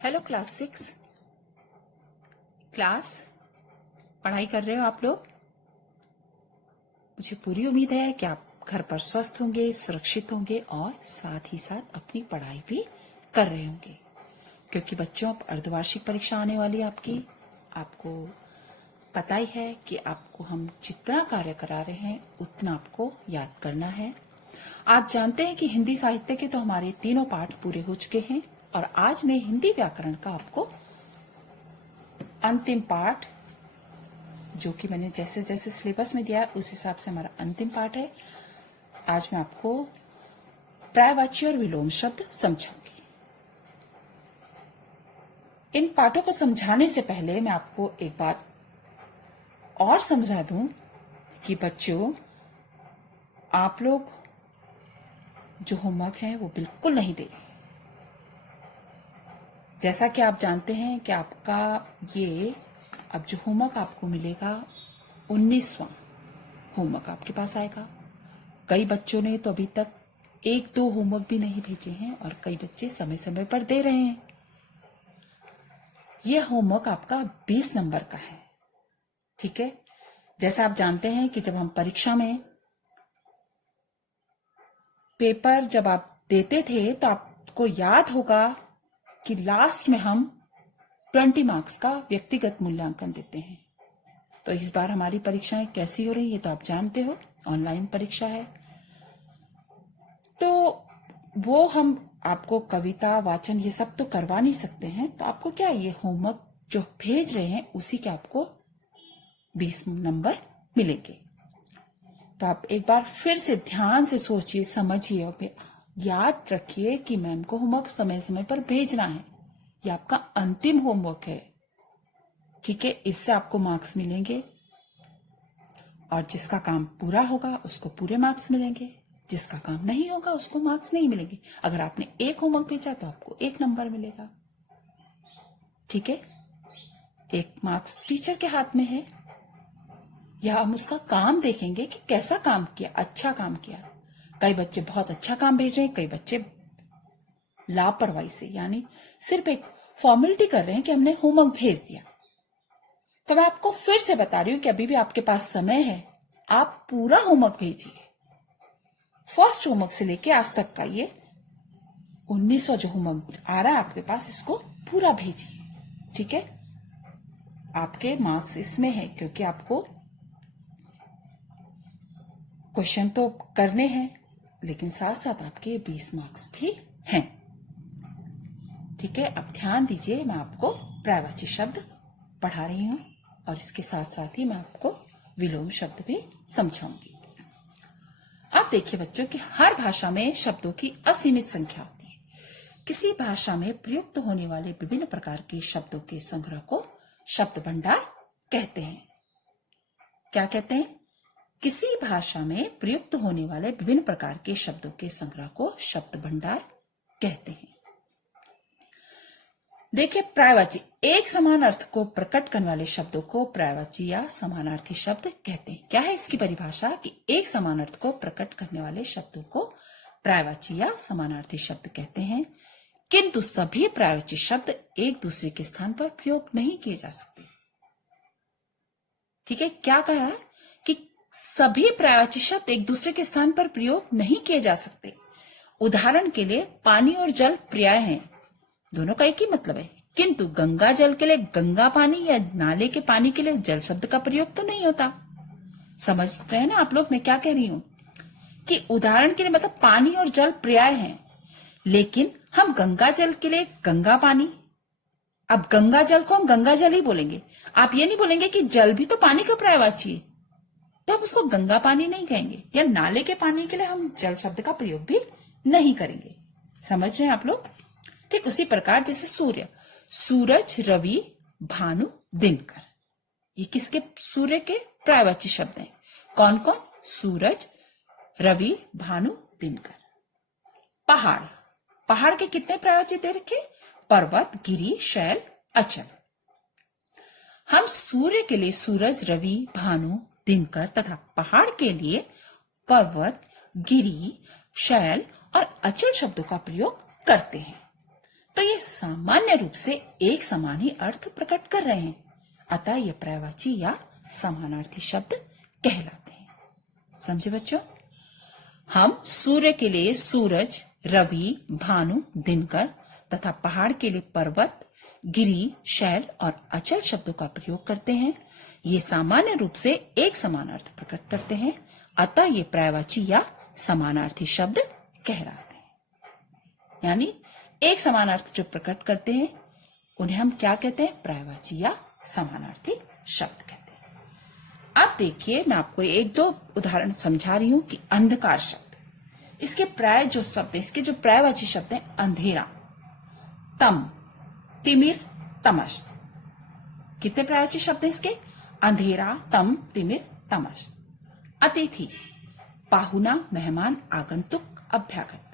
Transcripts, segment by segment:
Hello class 6 class पढ़ाई कर रहे हो आप लोग। मुझे पूरी उम्मीद है कि आप घर पर स्वस्थ होंगे, सुरक्षित होंगे और साथ ही साथ अपनी पढ़ाई भी कर रहे होंगे, क्योंकि बच्चों अब अर्धवार्षिक परीक्षा आने वाली है आपकी। आपको पता ही है कि आपको हम जितना कार्य करा रहे हैं उतना आपको याद करना है। आप जानते हैं कि हिंदी साहित्य के तो हमारे तीनों पाठ पूरे हो चुके हैं और आज मैं हिंदी व्याकरण का आपको अंतिम पाठ, जो कि मैंने जैसे जैसे सिलेबस में दिया है उस हिसाब से हमारा अंतिम पाठ है। आज मैं आपको पर्यायवाची और विलोम शब्द समझाऊंगी। इन पाठों को समझाने से पहले मैं आपको एक बात और समझा दूं कि बच्चों, आप लोग जो होमवर्क है वो बिल्कुल नहीं दे रहे। जैसा कि आप जानते हैं कि आपका ये अब जो होमवर्क आपको मिलेगा 19वां होमवर्क आपके पास आएगा। कई बच्चों ने तो अभी तक 1-2 होमवर्क भी नहीं भेजे हैं और कई बच्चे समय समय पर दे रहे हैं। यह होमवर्क आपका 20 नंबर का है, ठीक है। जैसा आप जानते हैं कि जब हम परीक्षा में पेपर जब आप देते थे तो आपको याद होगा कि लास्ट में हम 20 मार्क्स का व्यक्तिगत मूल्यांकन देते हैं। तो इस बार हमारी परीक्षाएं कैसी हो रही है तो आप जानते हो, ऑनलाइन परीक्षा है। तो वो हम आपको कविता वाचन ये सब तो करवा नहीं सकते हैं, तो आपको क्या ये होमवर्क जो भेज रहे हैं उसी के आपको 20 नंबर मिलेंगे। तो आप एक बार फिर से ध्यान से सोचिए, समझिए और याद रखिए कि मैम को होमवर्क समय समय पर भेजना है। ये आपका अंतिम होमवर्क है, ठीक है। इससे आपको मार्क्स मिलेंगे और जिसका काम पूरा होगा उसको पूरे मार्क्स मिलेंगे, जिसका काम नहीं होगा उसको मार्क्स नहीं मिलेंगे। अगर आपने एक होमवर्क भेजा तो आपको 1 नंबर मिलेगा, ठीक है। 1 मार्क्स टीचर के हाथ में है, या हम उसका काम देखेंगे कि कैसा काम किया, अच्छा काम किया। कई बच्चे बहुत अच्छा काम भेज रहे हैं, कई बच्चे लापरवाही से, यानी सिर्फ एक फॉर्मेलिटी कर रहे हैं कि हमने होमवर्क भेज दिया। तो मैं आपको फिर से बता रही हूं कि अभी भी आपके पास समय है, आप पूरा होमवर्क भेजिए। फर्स्ट होमवर्क से लेके आज तक का ये 19वां जो होमवर्क आ रहा है आपके पास, इसको पूरा भेजिए, ठीक है। आपके मार्क्स इसमें है क्योंकि आपको क्वेश्चन तो करने हैं, लेकिन साथ साथ आपके 20 मार्क्स भी हैं, ठीक है। अब ध्यान दीजिए, मैं आपको पर्यायवाची शब्द पढ़ा रही हूं और इसके साथ साथ ही मैं आपको विलोम शब्द भी समझाऊंगी। आप देखिए बच्चों कि हर भाषा में शब्दों की असीमित संख्या होती है। किसी भाषा में प्रयुक्त होने वाले विभिन्न प्रकार के शब्दों के संग्रह को शब्द भंडार कहते हैं। क्या कहते हैं? किसी भाषा में प्रयुक्त होने वाले विभिन्न प्रकार के शब्दों के संग्रह को शब्द भंडार कहते हैं। देखिए, पर्यायवाची एक समान अर्थ को प्रकट करने वाले शब्दों को पर्यायवाची या समानार्थी शब्द कहते हैं। क्या है इसकी परिभाषा? कि एक समान अर्थ को प्रकट करने वाले शब्दों को पर्यायवाची या समानार्थी शब्द कहते हैं, किंतु सभी पर्यायवाची शब्द एक दूसरे के स्थान पर प्रयोग नहीं किए जा सकते, ठीक है। क्या कहा है कि सभी पर्यायवाची शब्द एक दूसरे के स्थान पर प्रयोग नहीं किए जा सकते। उदाहरण के लिए पानी और जल पर्याय हैं, दोनों का एक ही मतलब है, किंतु गंगा जल के लिए गंगा पानी या नाले के पानी के लिए जल शब्द का प्रयोग तो नहीं होता। समझ रहे हैं ना आप लोग मैं क्या कह रही हूं? कि उदाहरण के लिए मतलब पानी और जल पर्याय हैं, लेकिन हम गंगा जल के लिए गंगा पानी, अब गंगा जल को हम गंगा जल ही बोलेंगे। आप ये नहीं बोलेंगे कि जल भी तो पानी का पर्यायवाची है, तो हम उसको गंगा पानी नहीं कहेंगे, या नाले के पानी के लिए हम जल शब्द का प्रयोग भी नहीं करेंगे। समझ रहे हैं आप लोग? ठीक उसी प्रकार जैसे सूर्य, सूरज, रवि, भानु, दिनकर, ये किसके, सूर्य के पर्यायवाची शब्द हैं। कौन कौन? सूरज, रवि, भानु, दिनकर। पहाड़, पहाड़ के कितने पर्यायवाची दे रखे? पर्वत, गिरि, शैल, अचल। हम सूर्य के लिए सूरज, रवि, भानु, दिनकर तथा पहाड़ के लिए पर्वत, गिरि, शैल और अचल शब्दों का प्रयोग करते हैं। तो ये सामान्य रूप से एक समान ही अर्थ प्रकट कर रहे हैं, अतः ये पर्यायवाची या समानार्थी शब्द कहलाते हैं। समझे बच्चों? हम सूर्य के लिए सूरज, रवि, भानु, दिनकर तथा पहाड़ के लिए पर्वत, गिरी, शैल और अचल शब्दों का प्रयोग करते हैं। ये सामान्य रूप से एक समान अर्थ प्रकट करते हैं, अतः ये पर्यायवाची या समानार्थी शब्द कहलाते हैं। यानी एक समान अर्थ जो प्रकट करते हैं उन्हें हम क्या कहते हैं? पर्यायवाची या समानार्थी शब्द कहते हैं। अब देखिए, मैं आपको एक दो उदाहरण समझा रही हूं कि अंधकार शब्द, इसके प्राय जो शब्द, इसके जो पर्यायवाची शब्द हैं, अंधेरा, तम, तिमिर, तमस। कितने पर्यायवाची शब्द हैं इसके? अंधेरा, तम, तिमिर, तमस। अतिथि, पाहुना, मेहमान, आगंतुक, अभ्यागत।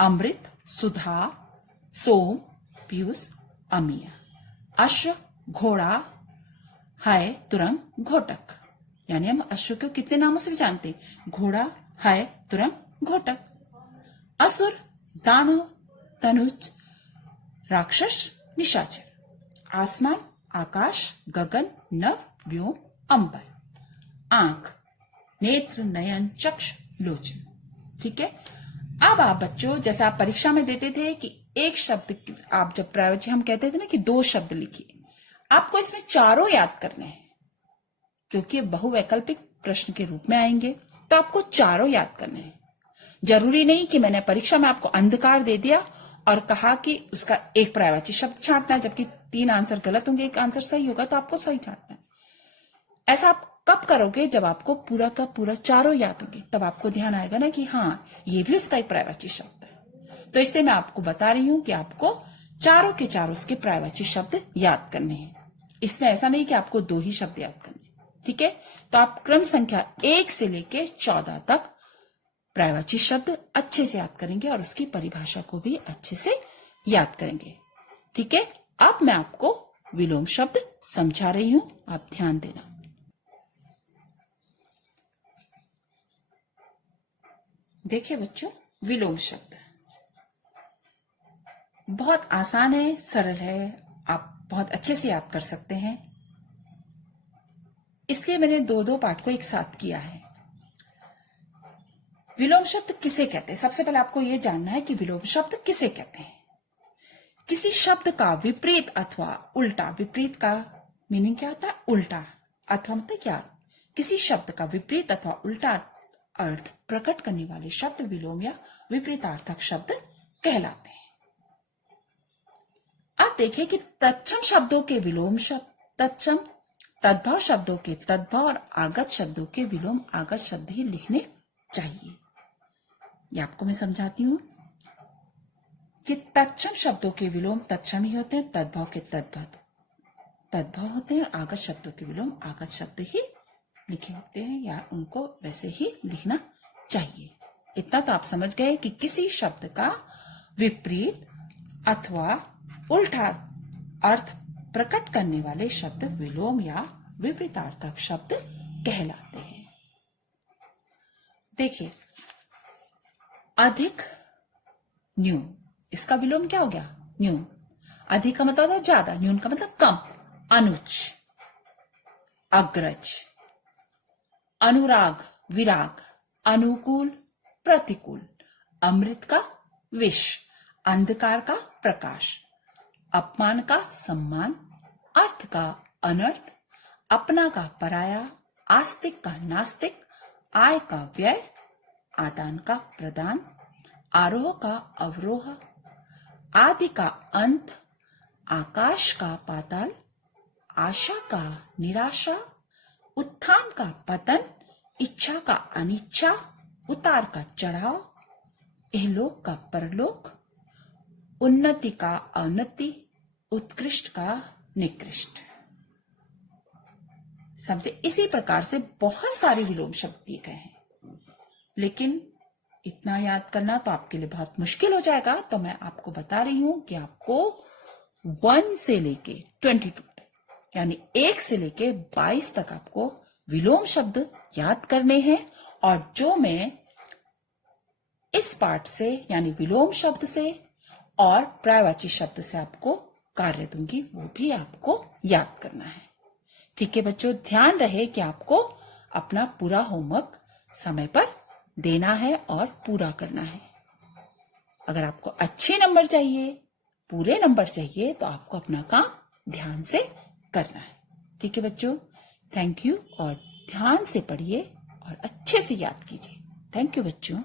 अमृत, सुधा, सोम, पीयूष, अमीय। अश्व, घोड़ा, है, तुरंग, घोटक। यानी हम अश्व को कितने नामों से भी जानते हैं? घोड़ा, है, तुरंग, घोटक। असुर, दानव, तनुज, राक्षस, निशाचर। आसमान, आकाश, गगन, नभ, व्योम, अंबर। आंख, नेत्र, नयन, चक्षु, लोचन। ठीक है। अब आप बच्चों, जैसे आप परीक्षा में देते थे कि एक शब्द, आप जब पर्यायवाची हम कहते थे ना कि 2 शब्द लिखिए, आपको इसमें चारों याद करने हैं, क्योंकि बहुवैकल्पिक प्रश्न के रूप में आएंगे, तो आपको चारों याद करने हैं। जरूरी नहीं कि मैंने परीक्षा में आपको अंधकार दे दिया और कहा कि उसका एक पर्यायवाची शब्द छांटना, जबकि 3 आंसर गलत होंगे, एक आंसर सही होगा, तो आपको सही छांटना है। ऐसा आप कब करोगे? जब आपको पूरा का पूरा चारों याद होंगे, तब आपको ध्यान आएगा ना कि हाँ, ये भी उसका एक पर्यायवाची शब्द है। तो इसलिए मैं आपको बता रही हूं कि आपको चारों के चारों उसके पर्यायवाची शब्द याद करने हैं। इसमें ऐसा नहीं कि आपको 2 ही शब्द याद करने। ठीक है। तो आप क्रम संख्या 1 से लेके 14 तक पर्यायवाची शब्द अच्छे से याद करेंगे और उसकी परिभाषा को भी अच्छे से याद करेंगे। ठीक है। अब मैं आपको विलोम शब्द समझा रही हूं, आप ध्यान देना। देखिए बच्चों, विलोम शब्द बहुत आसान है, सरल है, आप बहुत अच्छे से याद कर सकते हैं। इसलिए मैंने 2-2 पार्ट को एक साथ किया है। विलोम शब्द किसे कहते हैं? सबसे पहले आपको यह जानना है कि विलोम शब्द किसे कहते हैं। किसी शब्द का विपरीत अथवा उल्टा, विपरीत का मीनिंग क्या होता है? उल्टा। अथवा मतलब क्या? किसी शब्द का विपरीत अथवा उल्टा अर्थ प्रकट करने वाले शब्द विलोम या विपरीतार्थक शब्द कहलाते हैं। आप देखिए कि तत्सम शब्दों के विलोम शब्द तत्सम, तद्भव शब्दों के तद्भव और आगत शब्दों के विलोम आगत शब्द ही लिखने चाहिए। ये आपको मैं समझाती हूं कि तत्सम शब्दों के विलोम तत्सम ही होते हैं, तद्भव के तद्भव होते हैं, और आगत शब्दों के विलोम आगत शब्द ही लिखे होते हैं, या उनको वैसे ही लिखना चाहिए। इतना तो आप समझ गए कि किसी शब्द का विपरीत अथवा उल्टा अर्थ प्रकट करने वाले शब्द विलोम या विपरीतार्थक शब्द कहलाते हैं। देखिए, अधिक, न्यून, इसका विलोम क्या हो गया? न्यून। अधिक का मतलब है ज्यादा, न्यून का मतलब कम। अनुज, अग्रज। अनुराग, विराग। अनुकूल, प्रतिकूल। अमृत का विष, अंधकार का प्रकाश। अपमान का सम्मान, अर्थ का अनर्थ। अपना का पराया, आस्तिक का नास्तिक। आय का व्यय, आदान का प्रदान। आरोह का अवरोह। आदि का अंत, आकाश का पाताल। आशा का निराशा। उत्थान का पतन। इच्छा का अनिच्छा। उतार का चढ़ाव। इहलोक का परलोक। उन्नति का अवनति। उत्कृष्ट का निकृष्ट। समझे? इसी प्रकार से बहुत सारे विलोम शब्द दिए गए हैं, लेकिन इतना याद करना तो आपके लिए बहुत मुश्किल हो जाएगा। तो मैं आपको बता रही हूं कि आपको 1 से लेके 22 तक, यानी 1 से लेके 22 तक आपको विलोम शब्द याद करने हैं। और जो मैं इस पाठ से, यानी विलोम शब्द से और पर्यायवाची शब्द से आपको कार्य दूंगी, वो भी आपको याद करना है। ठीक है बच्चों, ध्यान रहे कि आपको अपना पूरा होमवर्क समय पर देना है और पूरा करना है। अगर आपको अच्छे नंबर चाहिए, पूरे नंबर चाहिए, तो आपको अपना काम ध्यान से करना है। ठीक है बच्चों, थैंक यू, और ध्यान से पढ़िए और अच्छे से याद कीजिए। थैंक यू बच्चों।